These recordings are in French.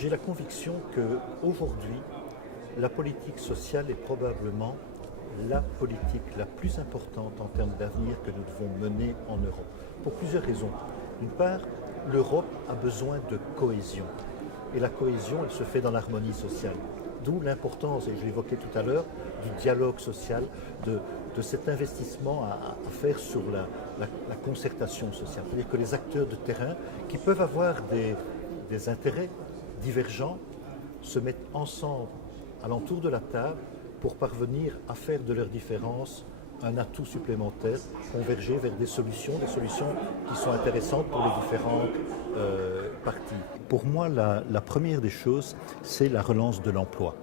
J'ai la conviction qu'aujourd'hui, la politique sociale est probablement la politique la plus importante en termes d'avenir que nous devons mener en Europe, pour plusieurs raisons. D'une part, l'Europe a besoin de cohésion, et la cohésion, elle se fait dans l'harmonie sociale. D'où l'importance, et je l'évoquais tout à l'heure, du dialogue social, de cet investissement à faire sur la concertation sociale. C'est-à-dire que les acteurs de terrain, qui peuvent avoir des intérêts divergents, se mettent ensemble alentour de la table pour parvenir à faire de leurs différences un atout supplémentaire, converger vers des solutions qui sont intéressantes pour les différentes parties. Pour moi, la première des choses, c'est la relance de l'emploi.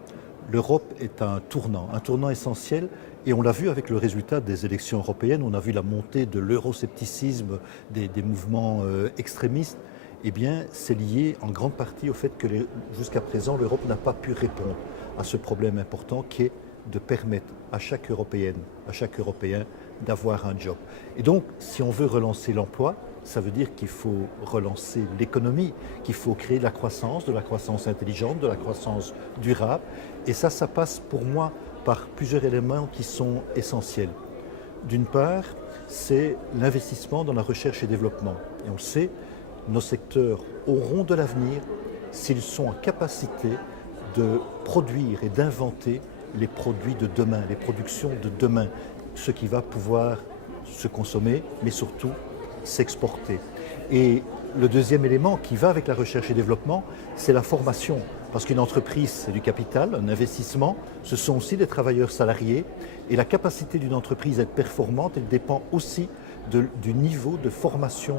L'Europe est un tournant essentiel, et on l'a vu avec le résultat des élections européennes. On a vu la montée de l'euroscepticisme, des mouvements extrémistes. Eh bien, c'est lié en grande partie au fait que jusqu'à présent, l'Europe n'a pas pu répondre à ce problème important qui est de permettre à chaque Européenne, à chaque Européen d'avoir un job. Et donc, si on veut relancer l'emploi, ça veut dire qu'il faut relancer l'économie, qu'il faut créer de la croissance intelligente, de la croissance durable. Et ça passe pour moi par plusieurs éléments qui sont essentiels. D'une part, c'est l'investissement dans la recherche et développement. Et on le sait, nos secteurs auront de l'avenir s'ils sont en capacité de produire et d'inventer les produits de demain, les productions de demain, ce qui va pouvoir se consommer, mais surtout s'exporter. Et le deuxième élément qui va avec la recherche et développement, c'est la formation. Parce qu'une entreprise, c'est du capital, un investissement, ce sont aussi des travailleurs salariés. Et la capacité d'une entreprise à être performante, elle dépend aussi du niveau de formation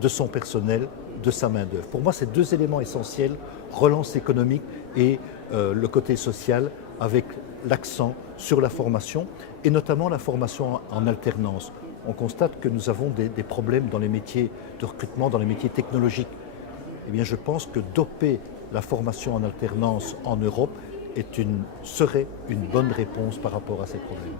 de son personnel, de sa main-d'œuvre. Pour moi, c'est deux éléments essentiels, relance économique et le côté social, avec l'accent sur la formation, et notamment la formation en alternance. On constate que nous avons des problèmes dans les métiers de recrutement, dans les métiers technologiques. Eh bien, je pense que doper la formation en alternance en Europe serait une bonne réponse par rapport à ces problèmes.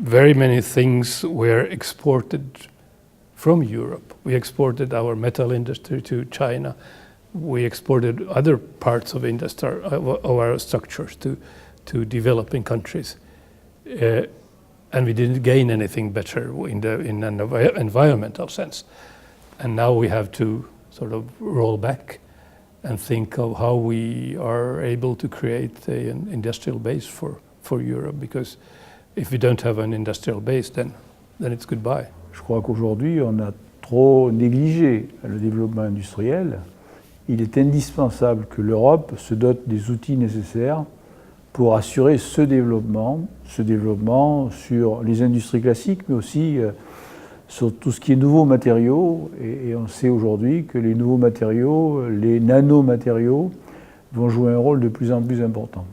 Very many things were exported from Europe. We exported our metal industry to China. We exported other parts of industry, of our structures to developing countries. And we didn't gain anything better in an environmental sense. And now we have to sort of roll back and think of how we are able to create an industrial base for Europe, because if we don't have an industrial base, then it's goodbye. Je crois qu'aujourd'hui, on a trop négligé le développement industriel. Il est indispensable que l'Europe se dote des outils nécessaires pour assurer ce développement sur les industries classiques, mais aussi sur tout ce qui est nouveaux matériaux. Et on sait aujourd'hui que les nouveaux matériaux, les nanomatériaux, vont jouer un rôle de plus en plus important.